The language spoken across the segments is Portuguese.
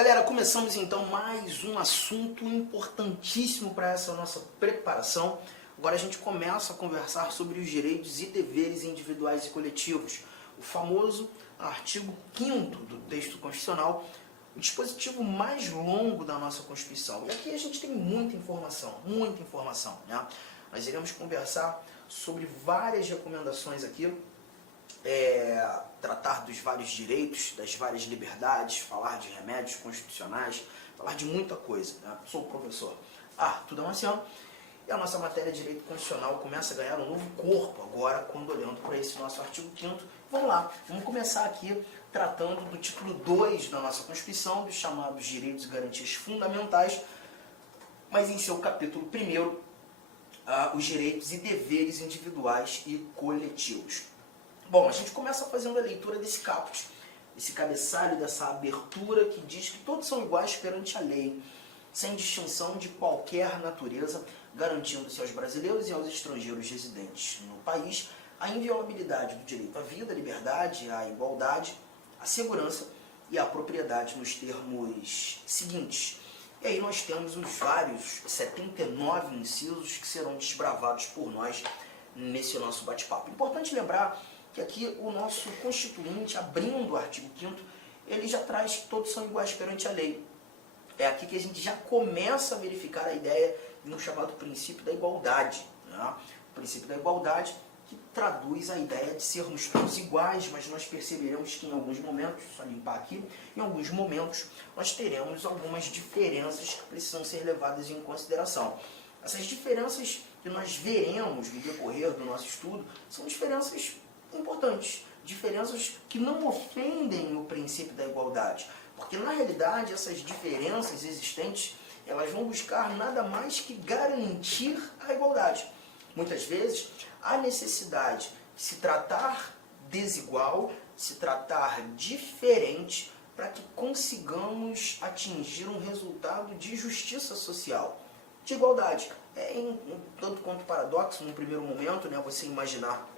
Galera, começamos então mais um assunto importantíssimo para essa nossa preparação. Agora a gente começa a conversar sobre os direitos e deveres individuais e coletivos, o famoso artigo 5º do texto constitucional, o dispositivo mais longo da nossa Constituição. E aqui a gente tem muita informação, né? Nós iremos conversar sobre várias recomendações aqui, tratar dos vários direitos, das várias liberdades, falar de remédios constitucionais, falar de muita coisa, né? Sou o professor Arthur Damasceno e a nossa matéria de direito constitucional começa a ganhar um novo corpo agora, quando olhando para esse nosso artigo 5º. Vamos lá, vamos começar aqui tratando do título 2 da nossa Constituição, dos chamados direitos e garantias fundamentais, mas em seu capítulo 1º, os direitos e deveres individuais e coletivos. Bom, a gente começa fazendo a leitura desse caput, esse cabeçalho, dessa abertura que diz que todos são iguais perante a lei, sem distinção de qualquer natureza, garantindo-se aos brasileiros e aos estrangeiros residentes no país a inviolabilidade do direito à vida, à liberdade, à igualdade, à segurança e à propriedade nos termos seguintes. E aí nós temos os vários 79 incisos que serão desbravados por nós nesse nosso bate-papo. Importante lembrar que aqui o nosso Constituinte, abrindo o artigo 5º, ele já traz que todos são iguais perante a lei. É aqui que a gente já começa a verificar a ideia no chamado princípio da igualdade, né? O princípio da igualdade que traduz a ideia de sermos todos iguais, mas nós perceberemos que em alguns momentos, só limpar aqui, em alguns momentos nós teremos algumas diferenças que precisam ser levadas em consideração. Essas diferenças que nós veremos no decorrer do nosso estudo são diferenças importantes, diferenças que não ofendem o princípio da igualdade, porque na realidade essas diferenças existentes, elas vão buscar nada mais que garantir a igualdade. Muitas vezes há necessidade de se tratar desigual, se tratar diferente, para que consigamos atingir um resultado de justiça social, de igualdade. É tanto quanto paradoxo, num primeiro momento, né, você imaginar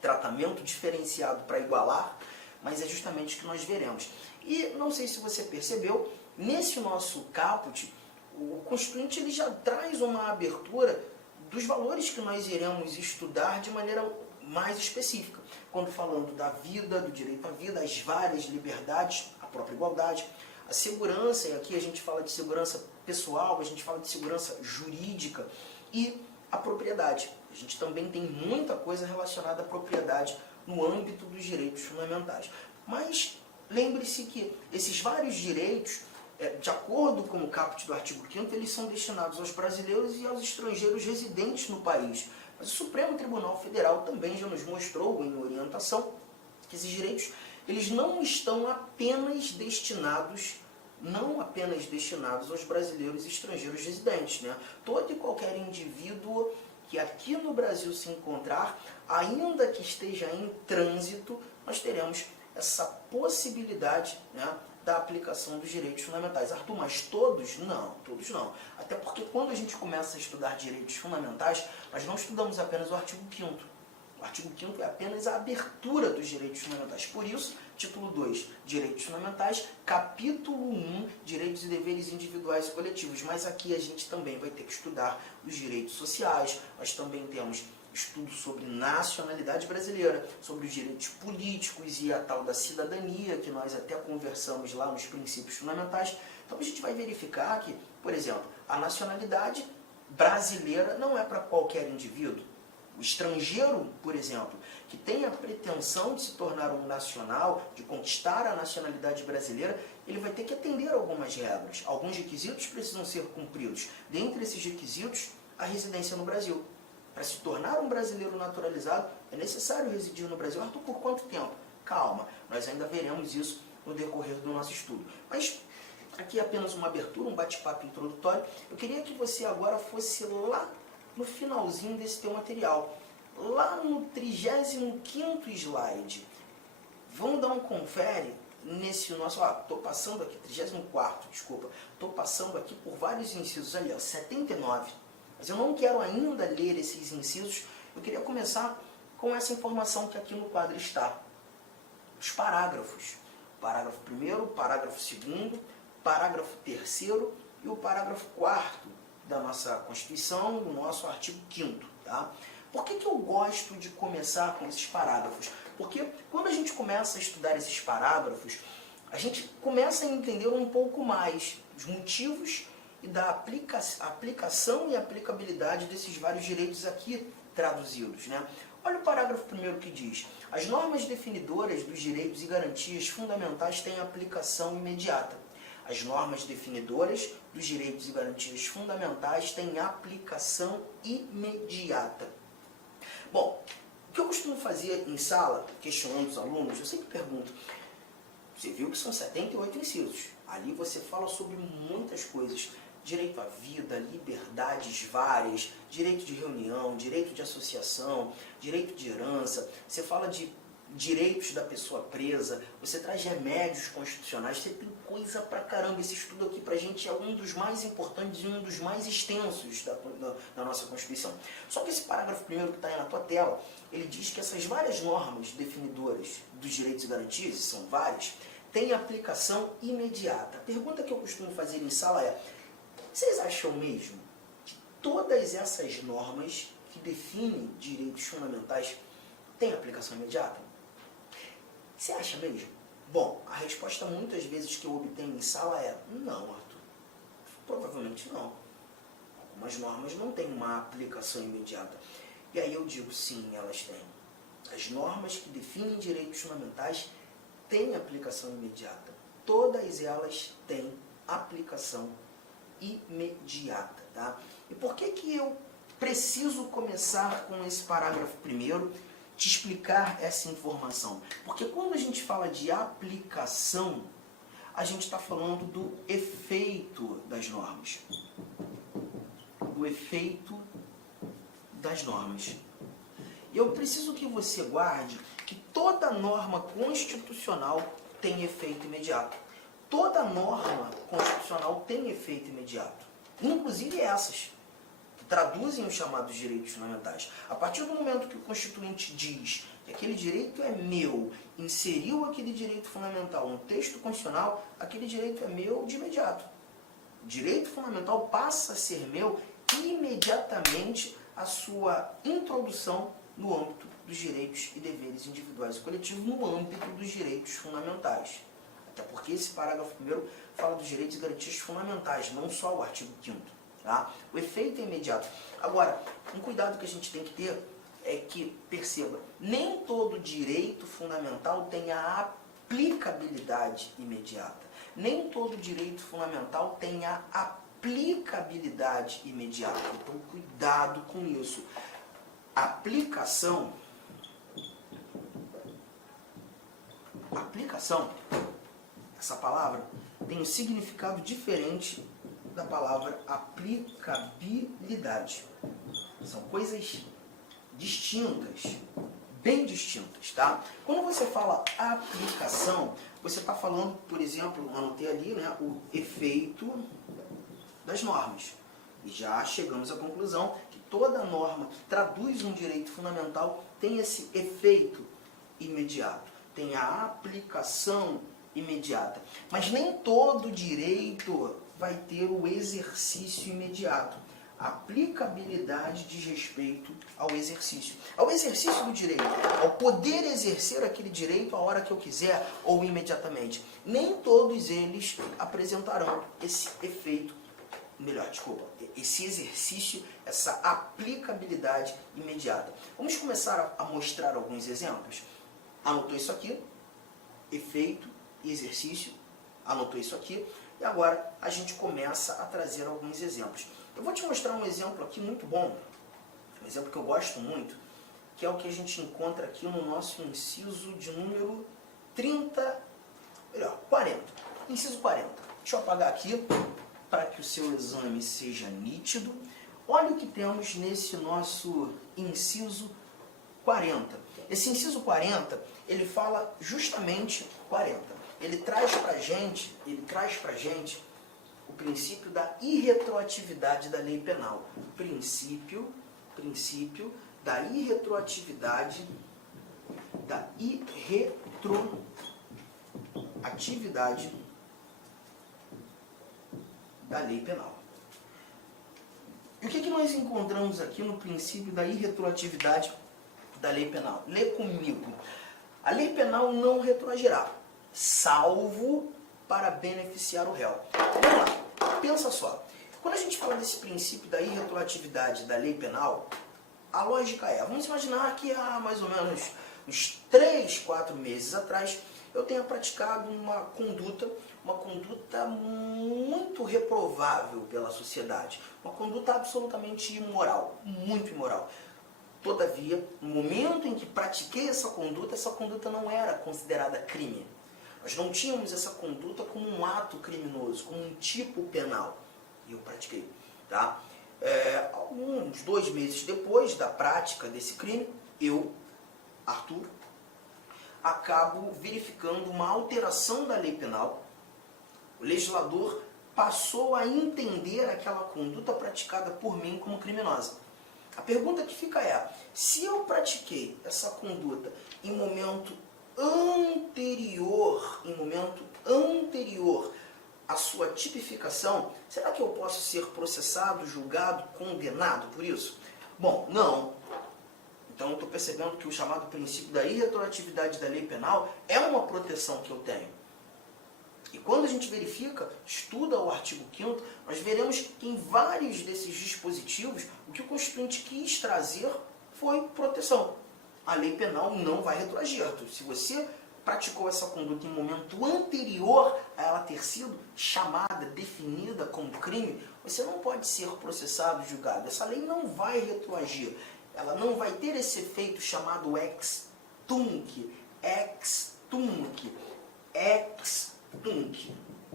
tratamento diferenciado para igualar, mas é justamente o que nós veremos. E não sei se você percebeu, nesse nosso caput, o Constituinte ele já traz uma abertura dos valores que nós iremos estudar de maneira mais específica, quando falando da vida, do direito à vida, as várias liberdades, a própria igualdade, a segurança, e aqui a gente fala de segurança pessoal, a gente fala de segurança jurídica e a propriedade. A gente também tem muita coisa relacionada à propriedade no âmbito dos direitos fundamentais. Mas lembre-se que esses vários direitos, de acordo com o caput do artigo 5º, eles são destinados aos brasileiros e aos estrangeiros residentes no país. Mas o Supremo Tribunal Federal também já nos mostrou em orientação que esses direitos eles não estão apenas destinados aos brasileiros e estrangeiros residentes, né? Todo e qualquer indivíduo que aqui no Brasil se encontrar, ainda que esteja em trânsito, nós teremos essa possibilidade, né, da aplicação dos direitos fundamentais. Arthur, mas todos? Não, todos não. Até porque quando a gente começa a estudar direitos fundamentais, nós não estudamos apenas o artigo 5º. O artigo 5º é apenas a abertura dos direitos fundamentais. Por isso, título 2, Direitos Fundamentais, capítulo 1, Direitos e Deveres Individuais e Coletivos. Mas aqui a gente também vai ter que estudar os direitos sociais, nós também temos estudo sobre nacionalidade brasileira, sobre os direitos políticos e a tal da cidadania, que nós até conversamos lá nos princípios fundamentais. Então a gente vai verificar que, por exemplo, a nacionalidade brasileira não é para qualquer indivíduo. O estrangeiro, por exemplo, que tem a pretensão de se tornar um nacional, de conquistar a nacionalidade brasileira, ele vai ter que atender a algumas regras. Alguns requisitos precisam ser cumpridos. Dentre esses requisitos, a residência no Brasil. Para se tornar um brasileiro naturalizado, é necessário residir no Brasil. Arthur, por quanto tempo? Calma, nós ainda veremos isso no decorrer do nosso estudo. Mas aqui é apenas uma abertura, um bate-papo introdutório. Eu queria que você agora fosse lá no finalzinho desse teu material, lá no 35º slide. Vamos dar um confere nesse nosso... estou passando aqui, 34º, desculpa. Estou passando aqui por vários incisos ali, ó, 79. Mas eu não quero ainda ler esses incisos. Eu queria começar com essa informação que aqui no quadro está. Os parágrafos. Parágrafo 1º, parágrafo 2º, parágrafo 3º e o parágrafo 4º da nossa Constituição, do nosso artigo 5º. Tá? Por que eu gosto de começar com esses parágrafos? Porque quando a gente começa a estudar esses parágrafos, a gente começa a entender um pouco mais os motivos e da aplicação e aplicabilidade desses vários direitos aqui traduzidos. Né? Olha o parágrafo 1º que diz: as normas definidoras dos direitos e garantias fundamentais têm aplicação imediata. As normas definidoras dos direitos e garantias fundamentais têm aplicação imediata. Bom, o que eu costumo fazer em sala, questionando os alunos, eu sempre pergunto: você viu que são 78 incisos. Ali você fala sobre muitas coisas. Direito à vida, liberdades várias, direito de reunião, direito de associação, direito de herança. Você fala de direitos da pessoa presa, você traz remédios constitucionais, você tem coisa pra caramba. Esse estudo aqui pra gente é um dos mais importantes e um dos mais extensos da nossa Constituição. Só que esse parágrafo 1º que está aí na tua tela, ele diz que essas várias normas definidoras dos direitos e garantias, e são várias, têm aplicação imediata. A pergunta que eu costumo fazer em sala é: vocês acham mesmo que todas essas normas que definem direitos fundamentais têm aplicação imediata? Você acha mesmo? Bom, a resposta muitas vezes que eu obtenho em sala é: não, Arthur. Provavelmente não. Algumas normas não têm uma aplicação imediata. E aí eu digo: sim, elas têm. As normas que definem direitos fundamentais têm aplicação imediata. Todas elas têm aplicação imediata. Tá? E por que eu preciso começar com esse parágrafo 1º, te explicar essa informação? Porque quando a gente fala de aplicação, a gente está falando do efeito das normas. Do efeito das normas. E eu preciso que você guarde que toda norma constitucional tem efeito imediato. Toda norma constitucional tem efeito imediato. Inclusive essas, que traduzem os chamados direitos fundamentais. A partir do momento que o Constituinte diz que aquele direito é meu, inseriu aquele direito fundamental no texto constitucional, aquele direito é meu de imediato. O direito fundamental passa a ser meu imediatamente a sua introdução no âmbito dos direitos e deveres individuais e coletivos, no âmbito dos direitos fundamentais. Até porque esse parágrafo 1º fala dos direitos e garantias fundamentais, não só o artigo 5º. Tá? O efeito é imediato. Agora, um cuidado que a gente tem que ter é que, perceba, nem todo direito fundamental tem a aplicabilidade imediata. Nem todo direito fundamental tem a aplicabilidade imediata. Então, cuidado com isso. Aplicação, essa palavra tem um significado diferente da palavra aplicabilidade. São coisas distintas, bem distintas, tá? Quando você fala aplicação, você está falando, por exemplo, anotei ali, né, o efeito das normas. E já chegamos à conclusão que toda norma que traduz um direito fundamental tem esse efeito imediato, tem a aplicação imediata. Mas nem todo direito vai ter o exercício imediato. A aplicabilidade diz respeito ao exercício do direito, ao poder exercer aquele direito a hora que eu quiser ou imediatamente. Nem todos eles apresentarão esse efeito, esse exercício, essa aplicabilidade imediata. Vamos começar a mostrar alguns exemplos? Anotou isso aqui? Efeito e exercício. Anotou isso aqui? E agora a gente começa a trazer alguns exemplos. Eu vou te mostrar um exemplo aqui muito bom, um exemplo que eu gosto muito, que é o que a gente encontra aqui no nosso inciso de número 40. Inciso 40. Deixa eu apagar aqui para que o seu exame seja nítido. Olha o que temos nesse nosso inciso 40. Esse inciso 40, ele fala justamente 40. Ele traz pra gente o princípio da irretroatividade da lei penal. Princípio da irretroatividade da lei penal. E o que nós encontramos aqui no princípio da irretroatividade da lei penal? Lê comigo. A lei penal não retroagirá, salvo para beneficiar o réu. Vamos lá, pensa só. Quando a gente fala desse princípio da irretroatividade da lei penal, a lógica é, vamos imaginar que há mais ou menos uns 3, 4 meses atrás, eu tenha praticado uma conduta muito reprovável pela sociedade, uma conduta absolutamente imoral, muito imoral. Todavia, no momento em que pratiquei essa conduta não era considerada crime. Nós não tínhamos essa conduta como um ato criminoso, como um tipo penal. E eu pratiquei. Tá? Uns 2 meses depois da prática desse crime, eu, Arthur, acabo verificando uma alteração da lei penal. O legislador passou a entender aquela conduta praticada por mim como criminosa. A pergunta que fica é, se eu pratiquei essa conduta em momento anterior à sua tipificação, será que eu posso ser processado, julgado, condenado por isso? Bom, não. Então eu estou percebendo que o chamado princípio da irretroatividade da lei penal é uma proteção que eu tenho. E quando a gente verifica, estuda o artigo 5º, nós veremos que em vários desses dispositivos, o que o Constituinte quis trazer foi proteção. A lei penal não vai retroagir. Se você praticou essa conduta em momento anterior a ela ter sido chamada, definida como crime, você não pode ser processado, julgado. Essa lei não vai retroagir. Ela não vai ter esse efeito chamado ex tunc,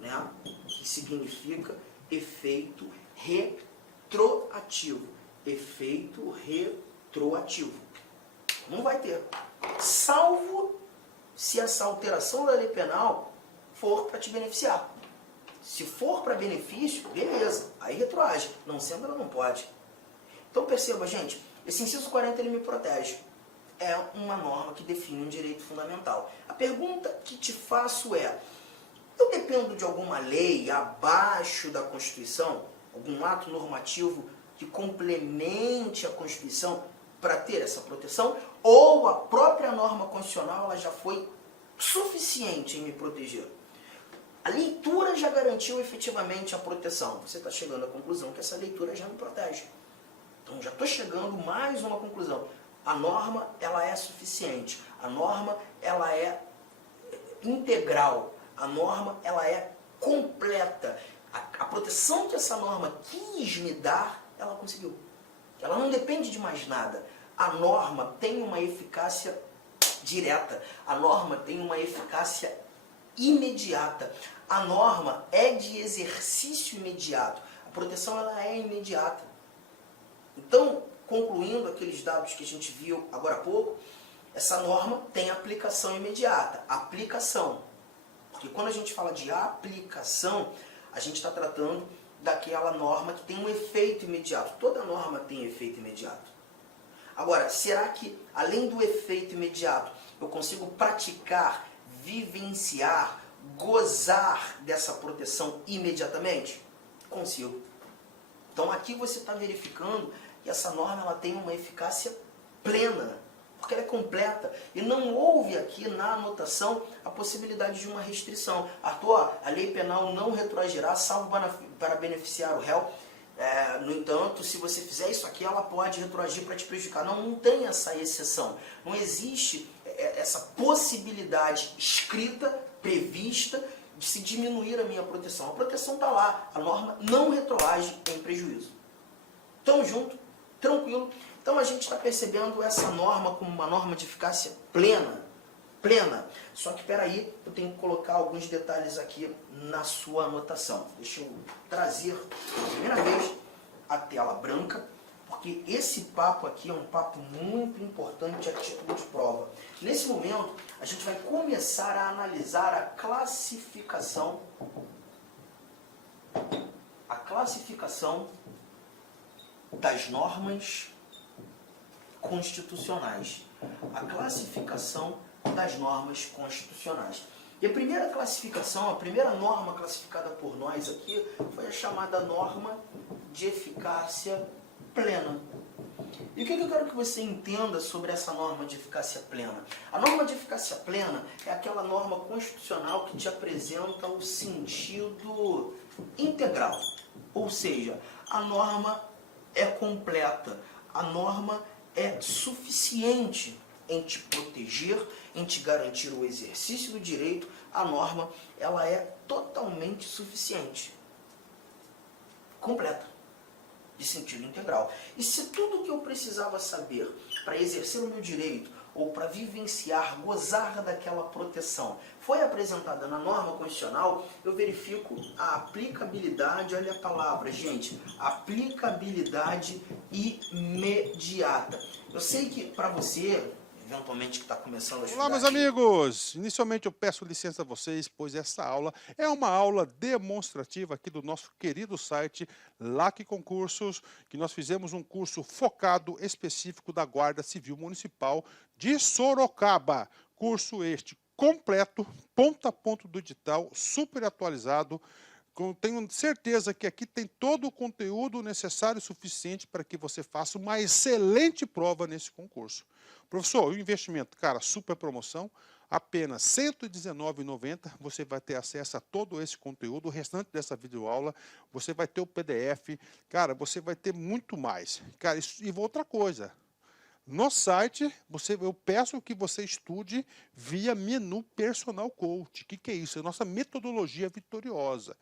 né? Que significa efeito retroativo. Efeito retroativo. Não vai ter. Salvo se essa alteração da lei penal for para te beneficiar. Se for para benefício, beleza, aí retroage. Não sendo, ela não pode. Então perceba, gente, esse inciso 40 ele me protege. É uma norma que define um direito fundamental. A pergunta que te faço é, eu dependo de alguma lei abaixo da Constituição, algum ato normativo que complemente a Constituição para ter essa proteção, ou a própria norma constitucional ela já foi suficiente em me proteger? A leitura já garantiu efetivamente a proteção. Você está chegando à conclusão que essa leitura já me protege. Então já estou chegando mais uma conclusão. A norma ela é suficiente. A norma ela é integral. A norma ela é completa. A proteção que essa norma quis me dar, ela conseguiu. Ela não depende de mais nada. A norma tem uma eficácia direta. A norma tem uma eficácia imediata. A norma é de exercício imediato. A proteção ela é imediata. Então, concluindo aqueles dados que a gente viu agora há pouco, essa norma tem aplicação imediata. Aplicação. Porque quando a gente fala de aplicação, a gente está tratando daquela norma que tem um efeito imediato. Toda norma tem efeito imediato. Agora, será que, além do efeito imediato, eu consigo praticar, vivenciar, gozar dessa proteção imediatamente? Consigo. Então, aqui você está verificando que essa norma ela tem uma eficácia plena, porque ela é completa. E não houve aqui na anotação a possibilidade de uma restrição. Arthur, a lei penal não retroagirá, salvo para beneficiar o réu. No entanto, se você fizer isso aqui, ela pode retroagir para te prejudicar. Não tem essa exceção. Não existe essa possibilidade escrita, prevista, de se diminuir a minha proteção. A proteção está lá. A norma não retroage em prejuízo. Tamo junto, tranquilo. Então a gente está percebendo essa norma como uma norma de eficácia plena. Só que, espera aí, eu tenho que colocar alguns detalhes aqui na sua anotação. Deixa eu trazer, pela primeira vez, a tela branca, porque esse papo aqui é um papo muito importante a título de prova. Nesse momento, a gente vai começar a analisar a classificação das normas constitucionais. A classificação das normas constitucionais. E a primeira classificação, a primeira norma classificada por nós aqui foi a chamada norma de eficácia plena. E o que eu quero que você entenda sobre essa norma de eficácia plena? A norma de eficácia plena é aquela norma constitucional que te apresenta o sentido integral. Ou seja, a norma é completa, a norma é suficiente em te proteger, em te garantir o exercício do direito. A norma, ela é totalmente suficiente, completa, de sentido integral. E se tudo o que eu precisava saber para exercer o meu direito ou para vivenciar, gozar daquela proteção foi apresentada na norma constitucional, eu verifico a aplicabilidade, olha a palavra, gente, aplicabilidade imediata. Eu sei que para você, eventualmente que está começando a estudar... Olá, meus amigos! Inicialmente eu peço licença a vocês, pois essa aula é uma aula demonstrativa aqui do nosso querido site LAC Concursos, que nós fizemos um curso focado específico da Guarda Civil Municipal de Sorocaba. Curso este completo, ponto a ponto do edital, super atualizado. Tenho certeza que aqui tem todo o conteúdo necessário e suficiente para que você faça uma excelente prova nesse concurso. Professor, o investimento, cara, super promoção, apenas R$ 119,90, você vai ter acesso a todo esse conteúdo, o restante dessa videoaula, você vai ter o PDF, cara, você vai ter muito mais. Cara, e outra coisa, no site, eu peço que você estude via menu Personal Coach. O que é isso? É a nossa metodologia vitoriosa.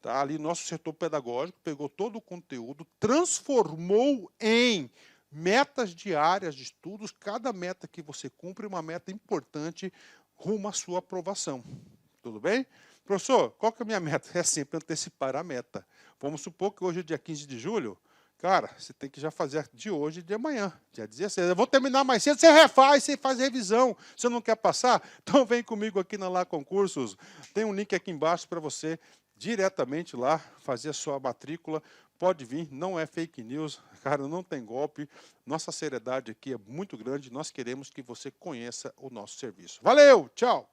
Tá? Ali, nosso setor pedagógico pegou todo o conteúdo, transformou em metas diárias de estudos. Cada meta que você cumpre é uma meta importante rumo à sua aprovação. Tudo bem? Professor, qual que é a minha meta? É sempre antecipar a meta. Vamos supor que hoje é dia 15 de julho. Cara, você tem que já fazer de hoje e de amanhã, dia 16. Eu vou terminar mais cedo, você refaz, você faz revisão. Você não quer passar? Então vem comigo aqui na LAC Concursos. Tem um link aqui embaixo para você diretamente lá fazer a sua matrícula. Pode vir, não é fake news, cara, não tem golpe. Nossa seriedade aqui é muito grande. Nós queremos que você conheça o nosso serviço. Valeu, tchau!